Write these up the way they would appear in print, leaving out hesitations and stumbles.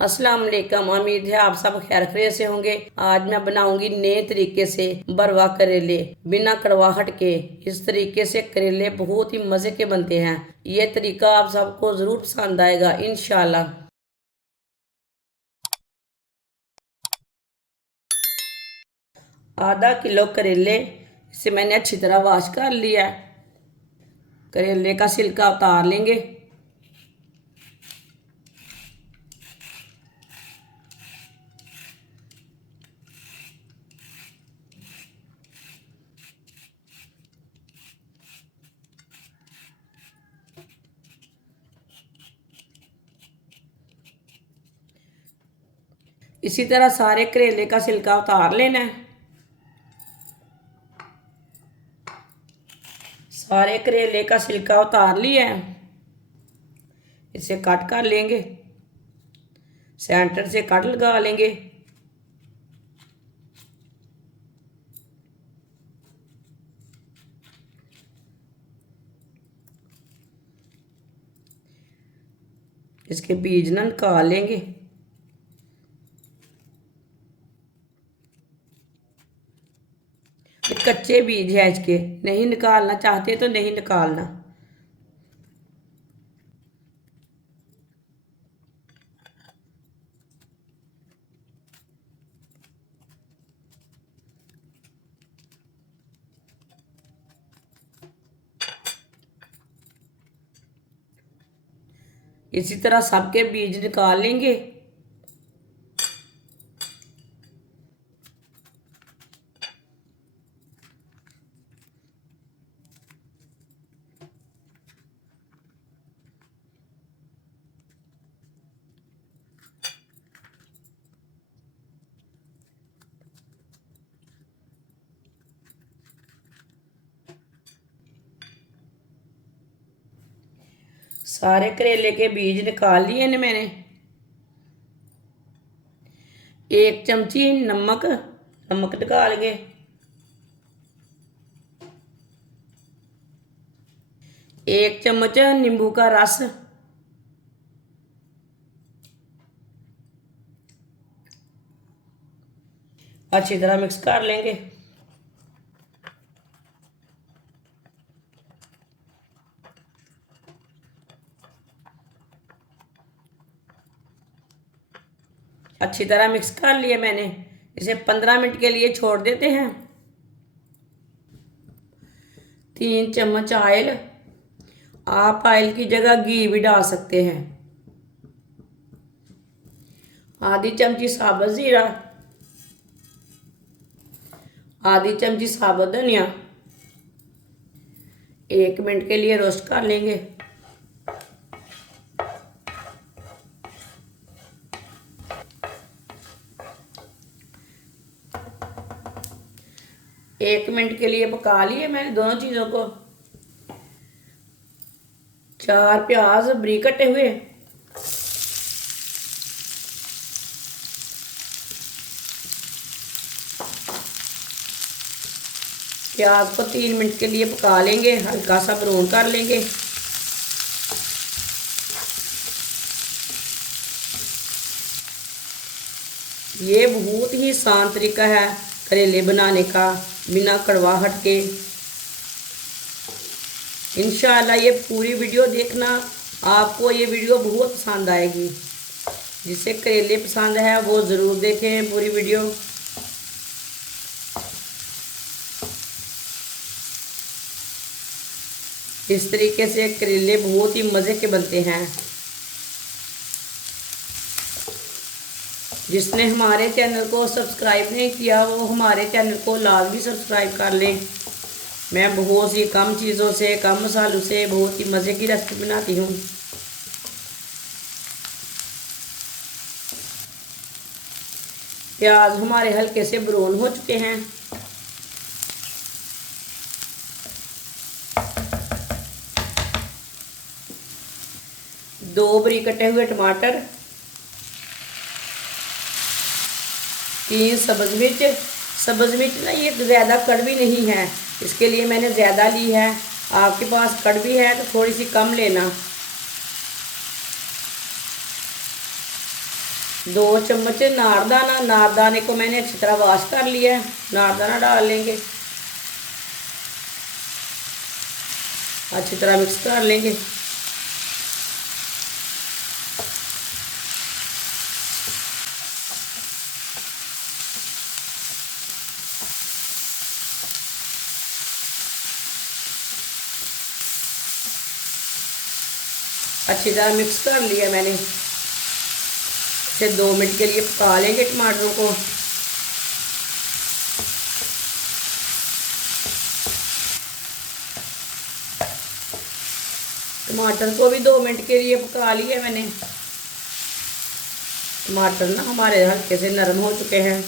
अस्सलाम वालेकुम। उम्मीद है आप सब खैर खैरियत से होंगे। आज मैं बनाऊंगी नए तरीके से भरवा करेले बिना कड़वाहट के। इस तरीके से करेले बहुत ही मजे के बनते हैं। ये तरीका आप सबको जरूर पसंद आएगा इंशाल्लाह। आधा किलो करेले इसे मैंने अच्छी तरह वॉश कर लिया है। करेले का छिलका उतार लेंगे। इसी तरह सारे करेले का छिलका उतार लेना है। सारे करेले का छिलका उतार लिया है। इसे कट कर लेंगे। सेंटर से कट लगा लेंगे। इसके बीज ना निकाल लेंगे। कच्चे बीज है इसके, नहीं निकालना चाहते तो नहीं निकालना। इसी तरह सबके बीज निकाल लेंगे। सारे करेले के बीज निकाल लिए ने मैंने। एक चमची नमक नमक निकालेंगे। एक चम्मच नींबू का रस। अच्छी तरह मिक्स कर लेंगे। अच्छी तरह मिक्स कर लिया मैंने। इसे 15 मिनट के लिए छोड़ देते हैं। 3 चम्मच ऑयल। आप ऑयल की जगह घी भी डाल सकते हैं। आधी चमची साबुत जीरा। आधी चमची साबुत धनिया। 1 मिनट के लिए रोस्ट कर लेंगे। एक मिनट के लिए पका लिए मैंने दोनों चीज़ों को। 4 प्याज बारीक कटे हुए। प्याज को 3 मिनट के लिए पका लेंगे, हल्का सा ब्राउन कर लेंगे। ये बहुत ही आसान तरीका है करेले बनाने का बिना कड़वाहट के। इंशाल्लाह ये पूरी वीडियो देखना, आपको ये वीडियो बहुत पसंद आएगी। जिसे करेले पसंद है वो ज़रूर देखें पूरी वीडियो। इस तरीके से करेले बहुत ही मज़े के बनते हैं। जिसने हमारे चैनल को सब्सक्राइब नहीं किया वो हमारे चैनल को लाजमी सब्सक्राइब कर लें। मैं बहुत सी कम चीज़ों से, कम मसालों से बहुत ही मज़े की रेसिपी बनाती हूँ। प्याज हमारे हल्के से ब्राउन हो चुके हैं। दो बारीक कटे हुए टमाटर। 3 सब्ज़ मिर्च। सब्ज़ मिर्च ना ये ज़्यादा कड़वी नहीं है, इसके लिए मैंने ज़्यादा ली है। आपके पास कड़वी है तो थोड़ी सी कम लेना। 2 चम्मच नारदाना। नारदाने को मैंने अच्छी तरह वॉश कर लिया है। नारदाना डाल लेंगे, अच्छी तरह मिक्स कर लेंगे। अच्छी तरह मिक्स कर लिया मैंने। इसे 2 मिनट के लिए पका लेंगे टमाटरों को। टमाटर को भी 2 मिनट के लिए पका लिया मैंने। टमाटर ना हमारे हल्के से नरम हो चुके हैं।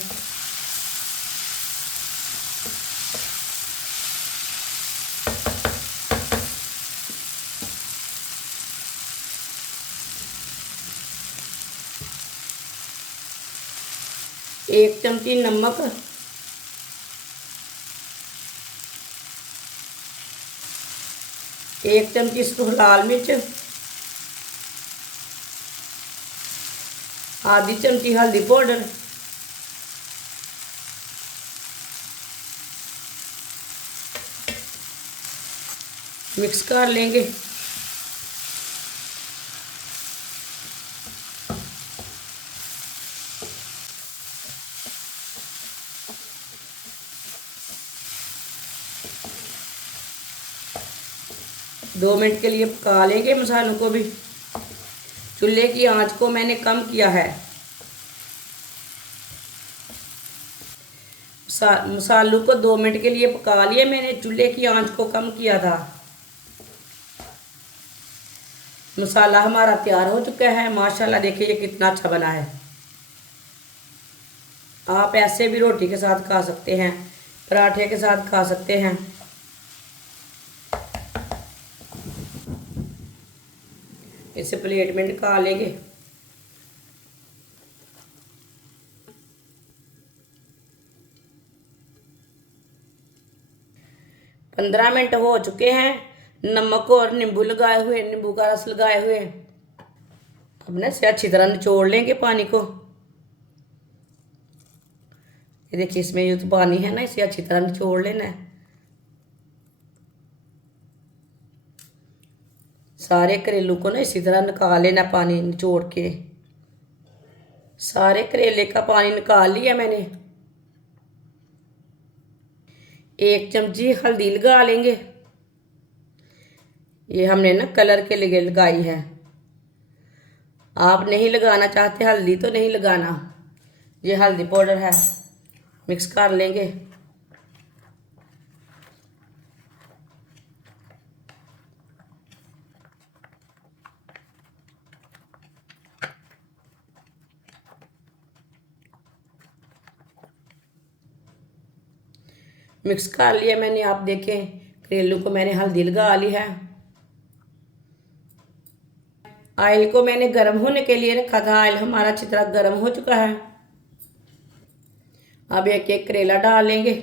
एक चमची नमक, एक चमची लाल मिर्च, आधी चमची हल्दी पाउडर, मिक्स कर लेंगे। दो मिनट के लिए पका लेंगे मसालों को भी। चूल्हे की आंच को मैंने कम किया है। मसालों को 2 मिनट के लिए पका लिए मैंने, चूल्हे की आंच को कम किया था। मसाला हमारा तैयार हो चुका है। माशाल्लाह देखिए ये कितना अच्छा बना है। आप ऐसे भी रोटी के साथ खा सकते हैं, पराठे के साथ खा सकते हैं। इसे प्लेट में निकाल लेंगे। 15 मिनट हो चुके हैं नमक और नींबू लगाए हुए, नींबू का रस लगाए हुए। अब ना इसे अच्छी तरह निचोड़ लेंगे पानी को। ये देखिए इसमें जो तो पानी है ना, इसे अच्छी तरह निचोड़ लेना है। सारे करेलू को ना इसी तरह निकाल लेना पानी निचोड़ के। सारे करेले का पानी निकाल लिया मैंने। 1 चमची हल्दी लगा लेंगे। ये हमने ना कलर के लिए लगाई है। आप नहीं लगाना चाहते हल्दी तो नहीं लगाना। ये हल्दी पाउडर है, मिक्स कर लेंगे। मिक्स कर लिया मैंने। आप देखें करेलू को मैंने हल्दी लगा ली है। ऑयल को मैंने गर्म होने के लिए रखा था। ऑयल हमारा अच्छी तरह गर्म हो चुका है। अब एक एक करेला डाल लेंगे।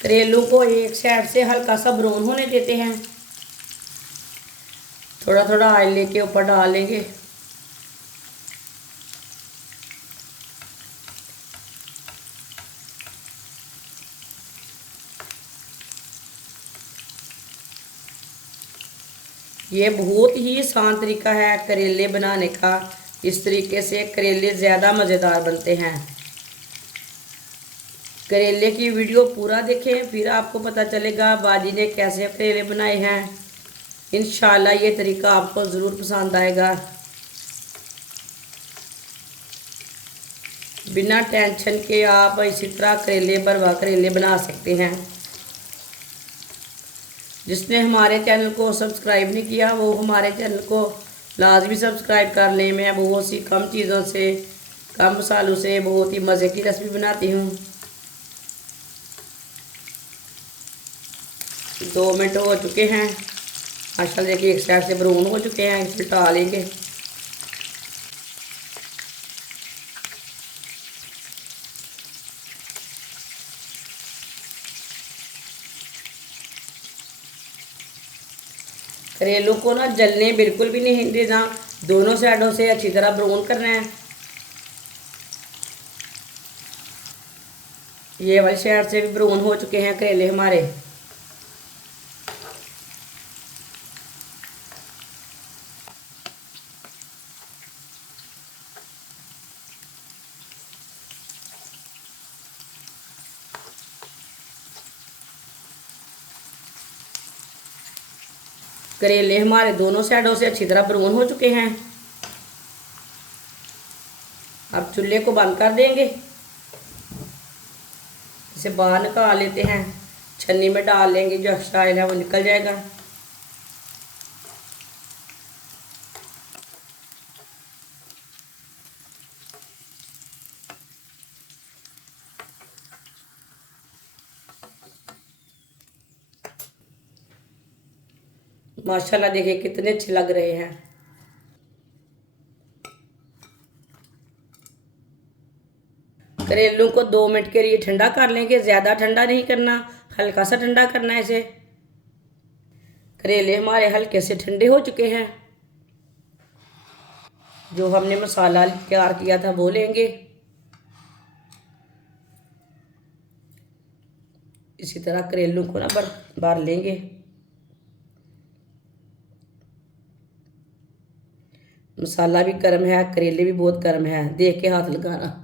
करेलू को एक साइड से हल्का सा ब्राउन होने देते हैं। थोड़ा थोड़ा ऑयल लेके ऊपर डाल लेंगे। ये बहुत ही आसान तरीका है करेले बनाने का। इस तरीके से करेले ज़्यादा मज़ेदार बनते हैं। करेले की वीडियो पूरा देखें, फिर आपको पता चलेगा बाजी ने कैसे करेले बनाए हैं। इंशाल्लाह ये तरीका आपको ज़रूर पसंद आएगा। बिना टेंशन के आप इसी तरह करेले भरवा करेले बना सकते हैं। जिसने हमारे चैनल को सब्सक्राइब नहीं किया वो हमारे चैनल को लाजमी सब्सक्राइब कर लें। मैं बहुत सी कम चीज़ों से, कम मसालों से बहुत ही मज़े की रेसिपी बनाती हूँ। 2 मिनट हो चुके हैं। माशाल्लाह देखिए एक साइड से ब्राउन हो चुके हैं, इसे उल्टा लेंगे। करेलों को ना जलने बिल्कुल भी नहीं देना, दोनों साइडों से अच्छी तरह ब्राउन करना है। ये वाली साइड से भी ब्राउन हो चुके हैं करेले हमारे। करेले हमारे दोनों साइडों से अच्छी तरह ब्राउन हो चुके हैं। अब चूल्हे को बंद कर देंगे। इसे बाहर निकाल लेते हैं, छन्नी में डाल लेंगे, जो एक्स्ट्रा ऑयल है वो निकल जाएगा। माशाल्लाह देखिए कितने अच्छे लग रहे हैं। करेलों को 2 मिनट के लिए ठंडा कर लेंगे, ज़्यादा ठंडा नहीं करना, हल्का सा ठंडा करना है इसे। करेले हमारे हल्के से ठंडे हो चुके हैं। जो हमने मसाला तैयार किया था वो लेंगे। इसी तरह करेलों को ना भर लेंगे। मसाला भी गर्म है, करेले भी बहुत गर्म है, देख के हाथ लगाना।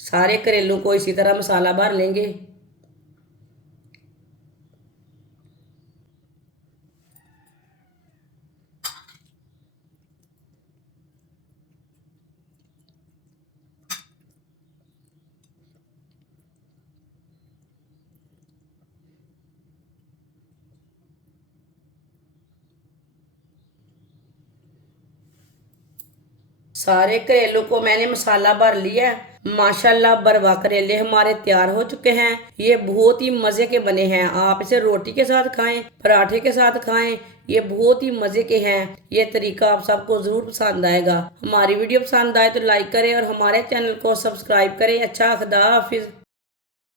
सारे करेलों को इसी तरह मसाला भर लेंगे। सारे करेलों को मैंने मसाला भर लिया है। माशाल्लाह बरवा करेले हमारे तैयार हो चुके हैं। ये बहुत ही मज़े के बने हैं। आप इसे रोटी के साथ खाएं, पराठे के साथ खाएं, ये बहुत ही मज़े के हैं। ये तरीका आप सबको ज़रूर पसंद आएगा। हमारी वीडियो पसंद आए तो लाइक करें और हमारे चैनल को सब्सक्राइब करें। अच्छा, खुदा हाफिज़।